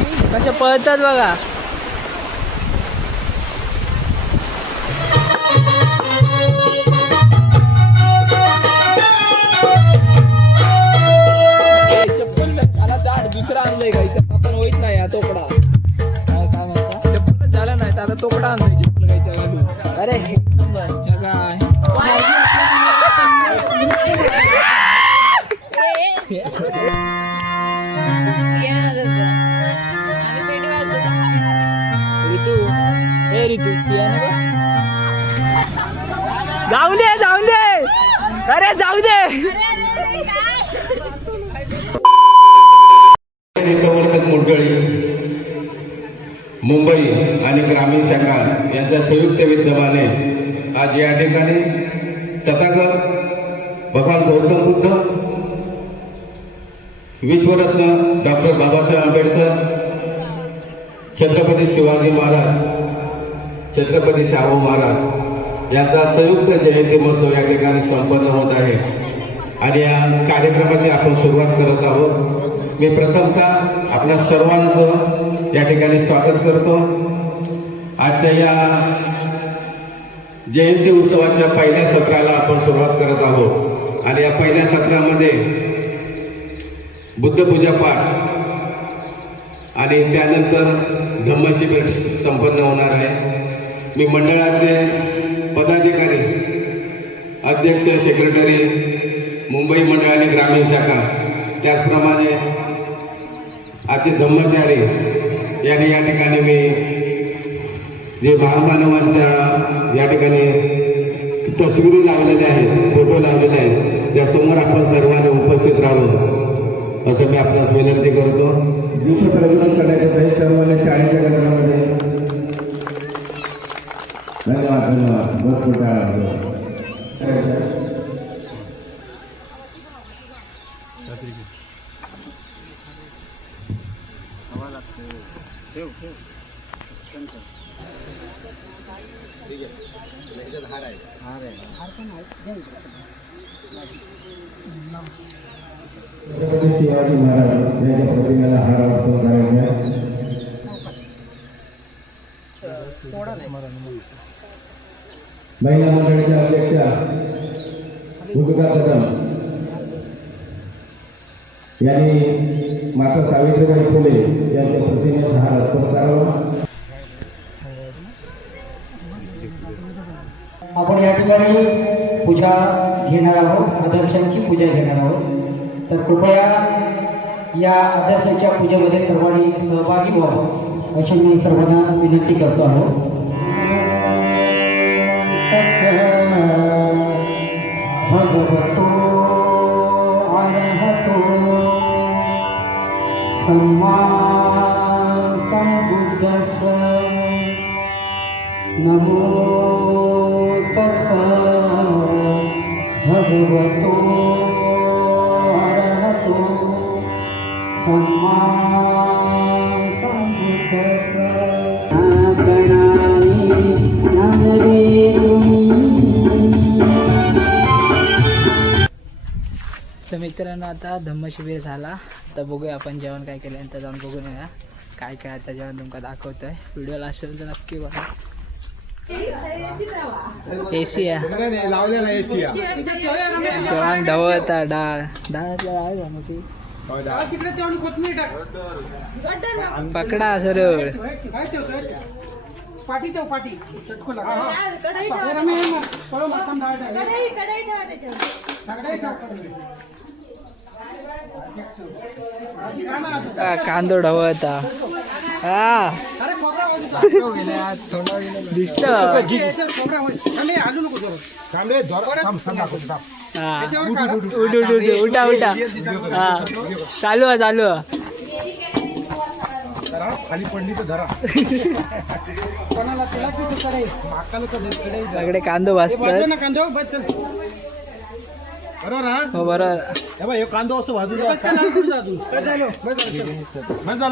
म्हशी कशा पळतात बघा. चप्पल त्याला झाड दुसरा आणलंय का इथं आपण होईत नाही हा तोकडा. काय म्हणता चप्पल झालं नाही तर आता तोकडा आणलाय चप्पल गायचा घालून. अरे काय ऋतू हे ऋतू पियानो का जाऊ दे जाऊ दे अरे जाऊ दे. वित्तवर्धक मंडळी मुंबई आणि ग्रामीण शाखा यांच्या संयुक्त विद्यमाने आज या ठिकाणी तथागत भगवान गौतम बुद्ध, विश्वरत्न डॉक्टर बाबासाहेब आंबेडकर, छत्रपती शिवाजी महाराज, छत्रपती शाहू महाराज यांचा संयुक्त जयंती महोत्सव या ठिकाणी संपन्न होत आहे आणि या कार्यक्रमाची आपण सुरुवात करत आहोत. मी प्रथमतः आपल्या सर्वांचं या ठिकाणी स्वागत करतो. आजच्या या जयंती उत्सवाच्या पहिल्या सत्राला आपण सुरुवात करत आहोत आणि या पहिल्या सत्रामध्ये बुद्धपूजा पाठ आणि त्यानंतर धम्मशिबिर संपन्न होणार आहे. मी मंडळाचे पदाधिकारी, अध्यक्ष, सेक्रेटरी, मुंबई मंडळ आणि ग्रामीण शाखा, त्याचप्रमाणे आजचे धम्मचारी यांनी या ठिकाणी मी जे महामानवांच्या या ठिकाणी तस्वीरी लावलेल्या आहेत, फोटो लावलेले आहेत, त्यासमोर आपण सर्वांनी उपस्थित राहावं असं मी आपणास विनंती करतो. युथ प्रज्वलन करण्याच्या सर्वांनी शाळेच्या गणनामध्ये धन्यवाद धन्यवाद भरपूर शिवाजी महाराज यांच्या प्रतिमेला हार अर्पण करायचा. महिला मंडळाच्या अध्यक्षा भूमिका कदम यांनी माता सावित्रीबाई फुले यांच्या प्रतिमेला हार अर्पण करावा. आपण या ठिकाणी पूजा घेणार आहोत, आदर्शांची पूजा घेणार आहोत. तर कृपया या आदर्शाच्या पूजेमध्ये सर्वांनी सहभागी व्हावं अशी मी सर्वांना विनंती करतो आहोत. भगवतो अरहतो सम्मा सम्बुद्धस्स नमो तस्स भगवतो अरहतो सम्मा सम्बुद्धस्स. तर मित्रांनो आता धम्मशिबिर झाला. आता बघूया आपण जेवण काय केलं नंतर जाऊन बघून येऊया काय काय आता जेवण तुमका दाखवतोय. व्हिडिओ लास्टपर्यंत नक्की बघा. एसी आहे जेवण ढवळता डाळ डाळातल्या डाळ का मग पकडा सरळ पाठी ठेव पाठी चटको लागा कांदो ढवळता. हा दिसलं. उठा उठा. हा चालू आहे चालू आहे. खाली पडली तर धरा. सगळे कांदो भाजतात. बरोबर ना? हो बरोबर. हे कांदो असं भाजून बस झालं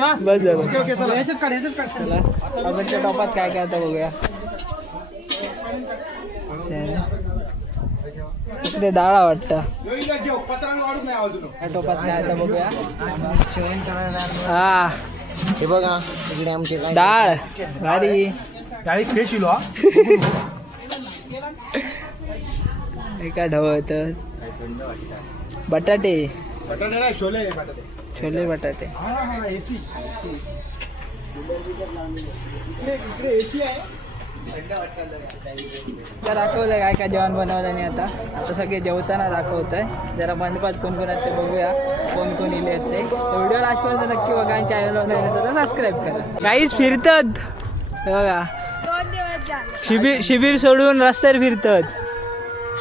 ना? बस झालं. ओके ओके चला. चला आपण त्या टोपात काय काय आता बघूया. इकडे डाळा वाटतं. त्या टोपात काय आता बघूया. हा हे बघा इकडे आमचे काय डाळ भारी डाळी फ्रेश इलो एका ढवत बटाटे बटाटे नाही छोले बटाटे छोले बटाटे एसी इकडे एसी आहे तर दाखवलंय काय काय जेवण बनवलं आणि आता सगळे जेवताना दाखवत आहे जरा मंडपात कोण कोण आहेत ते बघूया कोण कोण इले आहेत ते व्हिडिओ लास्टपर्यंत नक्की बघा आणि चॅनलवर तर सबस्क्राईब करा काहीच फिरतात हे बघा 2 दिवस झाले शिबिर सोडून रस्त्यावर फिरतात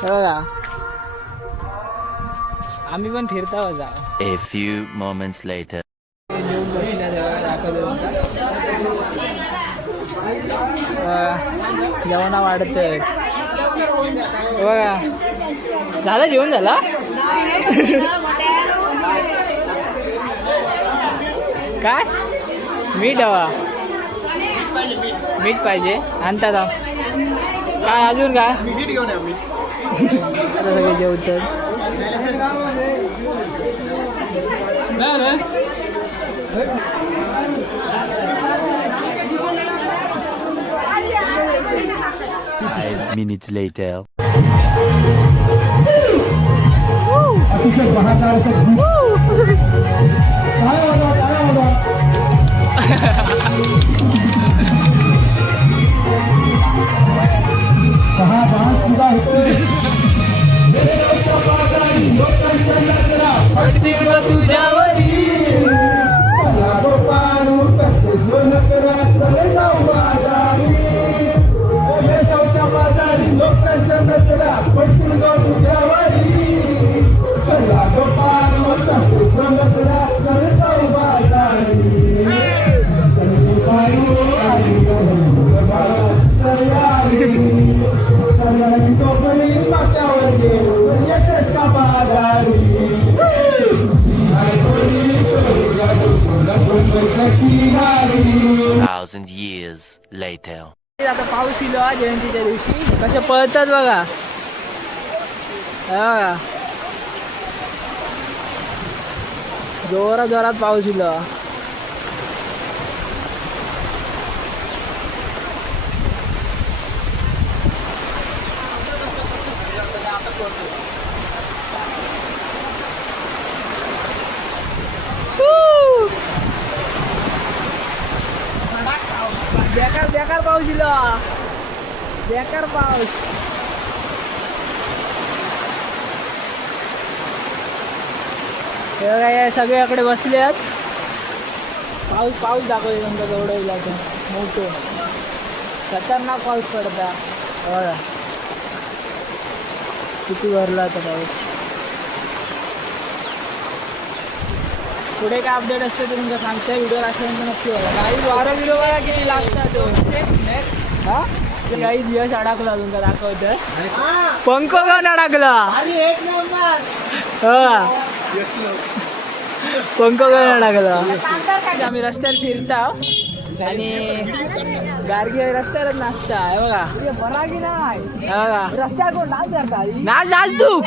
हे बघा आम्ही पण फिरता जा A few moments later. जेवून बसल्या तेव्हा दाखवलं जेवणा वाढत बघा झालं जेवण झाला काय मीठ हवा मीठ पाहिजे आणतात काय अजून काय मीठ घेऊन या मीठ आता सगळे जेवतात Five minutes later. Thousand years later. आता पाऊस इलो जयंतीच्या दिवशी कसे पळतात बघा हे बघा जोरात जोरात पाऊस इलो बेकार बेकार पाऊस इलो बेकार पाऊस हे बघा या सगळ्याकडे बसल्यात पाऊस पाऊस दाखवले तुमचा जेवढं येईल मोठं खतरनाक पाऊस पडता बघा किती भरला आता पाऊस पुढे काय अपडेट असते ते तुमचं सांगते व्हिडिओ लास्टपर्यंत नक्की बघा काही वारं बिरो बघा किती लागतात हा काही यश अडकला तुमचा दाखवतं पंख गाणं अडकला हा पंख गाणं अडकला आम्ही रस्त्यावर फिरता आणि गार्गी रस्त्यावरच नाचता आहे बघा बरा की नाही बघा रस्त्यावर कोण नाच करता नाच नाच तू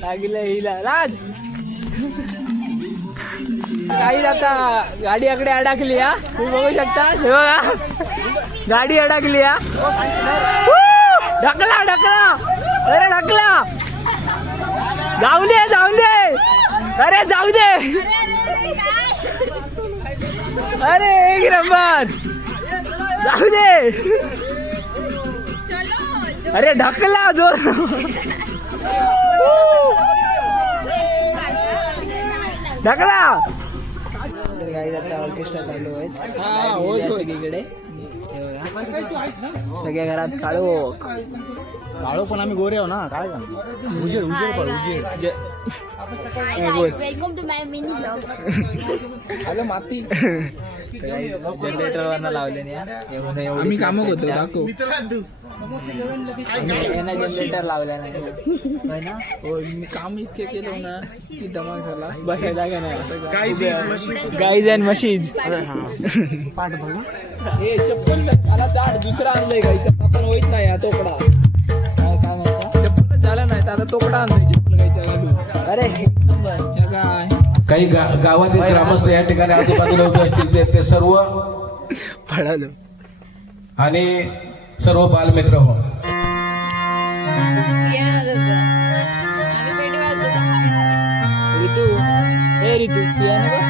लागले हिला राज काही आता गाडी आकडे अडकली हा तुम्ही बघू शकता हे बघा गाडी अडकली हा ढकला ढकला अरे ढकला जाऊ दे अरे जाऊ दे अरे एक नंबर जाऊ दे अरे ढकला जोर ढकला ऑर्केस्ट्रा चालू आहे सगळीकडे सगळ्या घरात काळो काळो पण आम्ही गोरे आहो ना काय उजेड उजेड पण उजेड welcome to my mini blog hello माती जनरेटर वरनं लावले आम्ही कामं करतो दाखव जनरेटर लावल्या नाही ना मी काम इतके केलं ना की दमा झाला बसाय जागा नाही गाईज अँड मशीज पाठ बघा हे चप्पल त्याला झाड दुसरा आणलंय गाईचा आपण होईत नाही हा तोकडा काय म्हणता चप्पल झाला नाही तर आता तोकडा आणलाय चप्पल अरे हे काय काही गावातील ग्रामस्थ या ठिकाणी आजूबाजूला उभे असतील ते सर्व पळालो आणि सर्व बालमित्र हो. ऋतू हे ऋतू पियानो का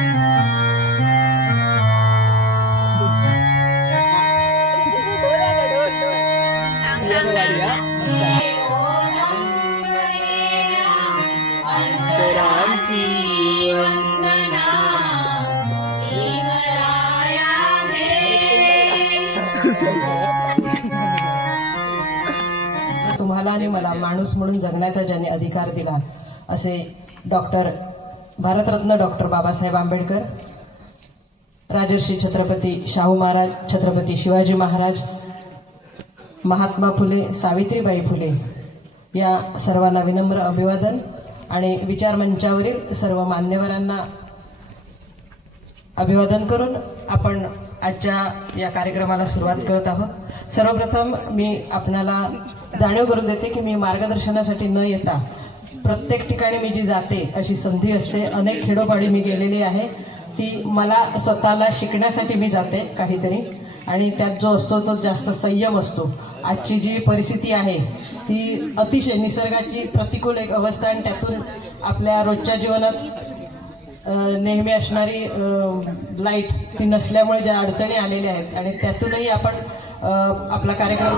पियानो वाली हा मस्त आहे. अंतरांची वंदना तुम्हाला आणि मला माणूस म्हणून जगण्याचा ज्याने अधिकार दिला असे भारतरत्न डॉक्टर बाबासाहेब आंबेडकर, राजर्षी छत्रपती शाहू महाराज, छत्रपती शिवाजी महाराज, महात्मा फुले, सावित्रीबाई फुले या सर्वांना विनम्र अभिवादन आणि विचार मंचावरील सर्व मान्यवरांना अभिवादन करून आपण आजच्या या कार्यक्रमाला सुरुवात करत आहोत. सर्वप्रथम मी आपणाला जाणीव करून देते की मी मार्गदर्शनासाठी न येता प्रत्येक ठिकाणी मी जी जाते अशी संधी असते. अनेक खेडोपाडी मी गेलेली आहे, ती मला स्वतःला शिकण्यासाठी मी जाते काहीतरी, आणि त्यात जो असतो तो जास्त संयम असतो. आजची जी परिस्थिती आहे ती अतिशय निसर्गाची प्रतिकूल एक अवस्था, आणि त्यातून आपल्या रोजच्या जीवनात नेहमी असणारी लाईट ती नसल्यामुळे ज्या अडचणी आलेल्या आहेत, आणि त्यातूनही आपण आपला कार्यक्रम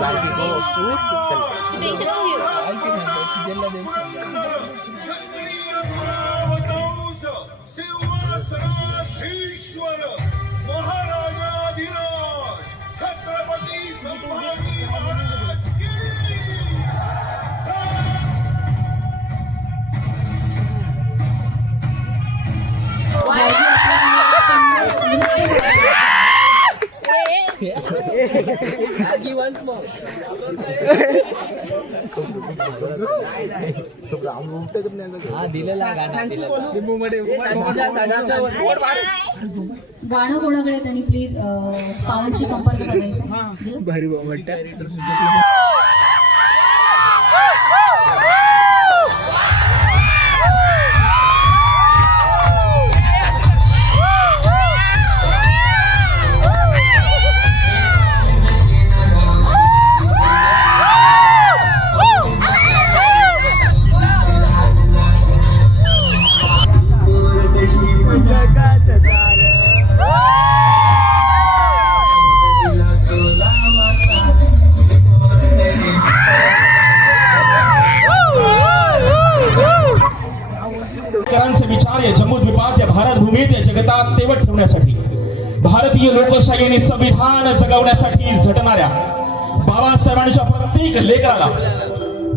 गाणं कोणाकडे त्यांनी प्लीज साऊंडशी संपर्क साधायचा. भारी म्हणतात. विचार या जम्मूद्वीपात या भारत भूमीत या जगतात तेवत ठेवण्यासाठी, भारतीय लोकशाहीने संविधान जगवण्यासाठी झटणाऱ्या बाबासाहेबांच्या प्रत्येक लेकराला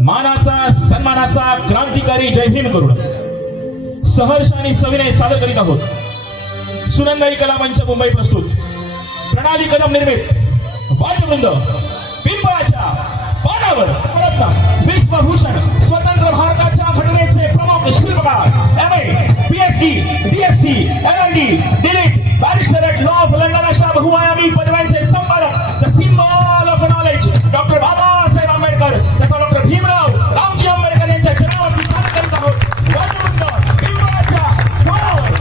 मानाचा सन्मानाचा क्रांतिकारी जय भीम करून सहर्ष आणि सविनय सादर करीत आहोत. सुनंदाई कला मंच मुंबई प्रस्तुत प्रणाली कदम निर्मित वाद्यवृंद पिंपळाच्या पानावर विश्वभूषण स्वतंत्र भारताच्या घटनेचे प्रमुख शिल्पकार MA, PhD, DSc, LLD, delete, barrister at law of London अशा बहुआयामी पदव्यांचे संपादक, the symbol of knowledge doctor Babasaheb Ambedkar तथा डॉक्टर भीमराव रामजी आंबेडकर यांच्या जन्मावरती सादर करीत आहोत. वाद्यवृंद पिंपळाच्या पानावर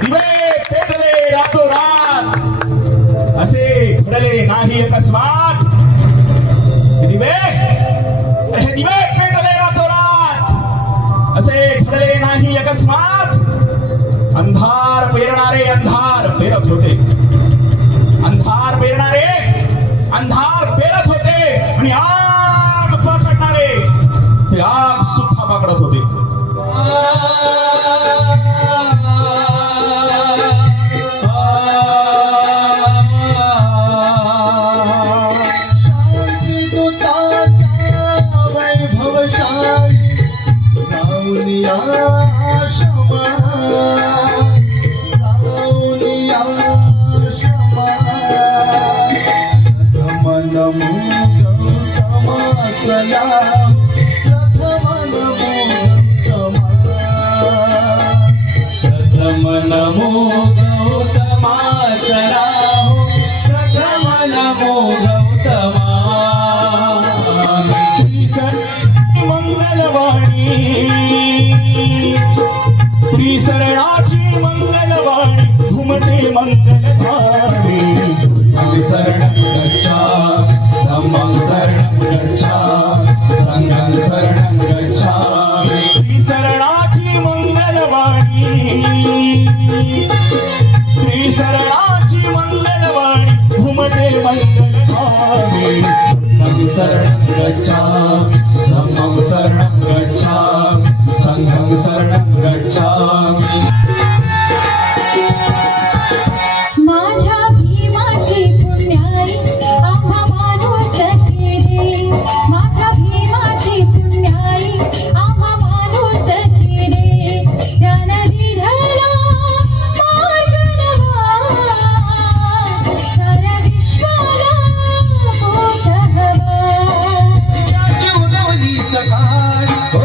दिवे पेटले रातोरात, असे घडले नाही अकस्मात. दिवे पेटले रातोरात, असे घडले नाही अकस्मात. अंधार पेरणारे अंधार पेरत होते, अंधार पेरणारे अंधार पेरत होते, आणि आग पकडणारे ते आग सुद्धा पकडत होते. नमो गौतमा चराहो, प्रथम नमो गौतमा. शरणं गच्छामि धम्मं शरणं गच्छामि संघं शरणं गच्छामि माझ्या भीमाची पुण्याई आम्हा माणूस केले माझ्या भीमाची पुण्याई आम्हा माणूस केले त्या नदी धरला मार्ग नवा साऱ्या विश्वाला बोध हवा उगवली सकाळ हो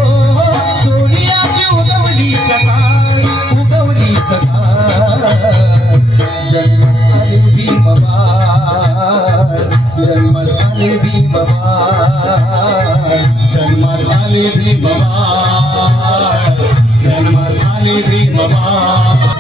सोनियाची उगवली सकाळ उगवली सकाळ जन्मस्थानी भीमबाळ जन्मस्थानी भीमबाळ जन्मस्थानी भीमबाळ जन्मस्थानी भीमबाळ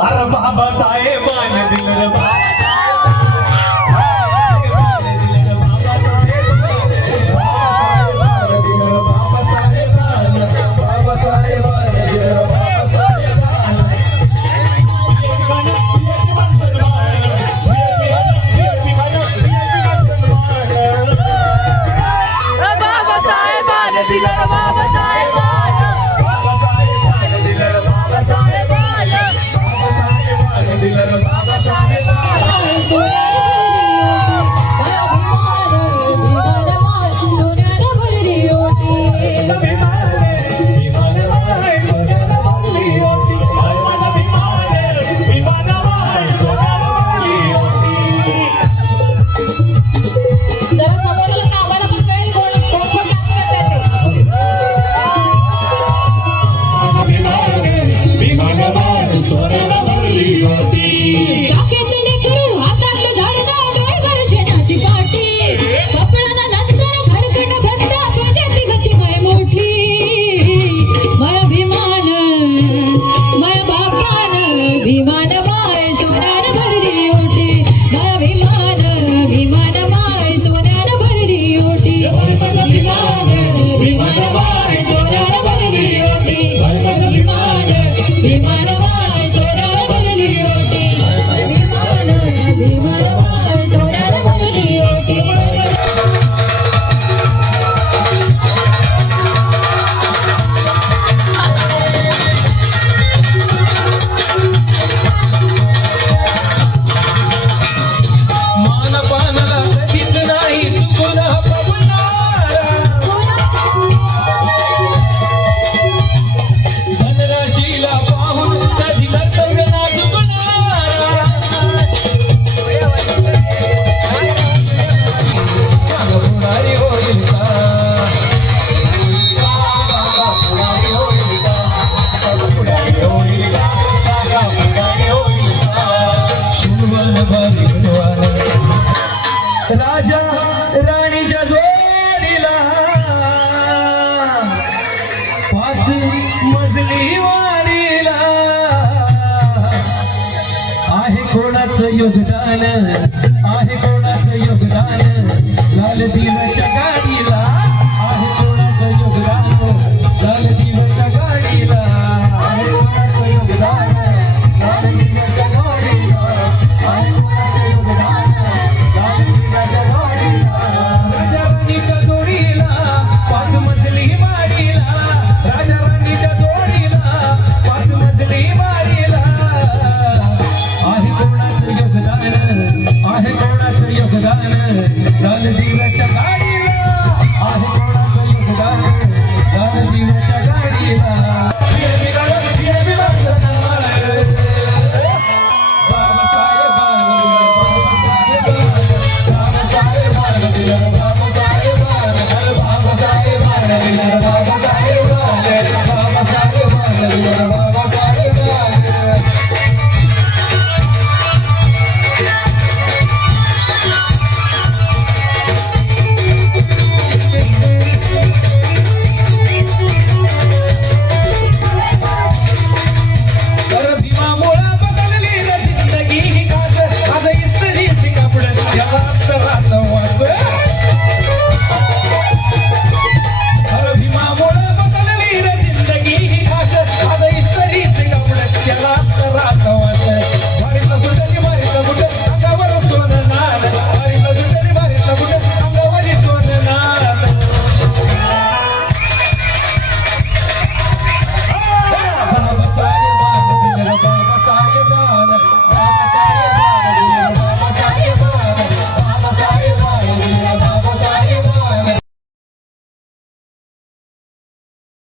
अरे बाबा साहेबान दिलं रे जरा समोर आलं तर आम्हाला पण कळेल कोण कोण कोण डान्स करते ते काकेतले करू हातात झाडणं डोईवर शेणाची पाटी कपडाला नंतर घरकट भत्ता तुझ्याती गती माय मोठी माय भीमान माय बापान भीमान माय सोन्यान भरली ओटी माय भीमान भीमान माय सोन्यान भरली ओटी भीमान भीमान माय सोन्यान भरली ओटी भीमान भीमान माय सोन्यान भरली ओटी भीमान भीमान माय सोन्यान भरली ओटी मानपानाला कधीच नाही चुकला पवनारा धनराशीला पाहून कधी कर्तव्य ना चुकणारा सांग पुढारी होईल का पुढारी होईल का पुढारी होईल का सांगा पुढारी होईल का शुभन भगवान राजा राणीच्या जोडीला 5 मजली वाडीला आहे कोणाचं योगदान आहे कोणाचं योगदान लाल दिव्याच्या गाडीला आहे कोणाचं योगदान लाल दिव्याच्या गाडीला आहे कोणाचं योगदान लाल दिव्याच्या गाडीला आहे कोणाचं योगदान लाल दिव्याच्या गाडीला राजा राणीच्या जोडीला 5 मजली माडीला राजा राणीच्या जोडीला 5 मजली माडीला आहे कोणाचं योगदान आहे कोणाचं योगदान लाल दिव्या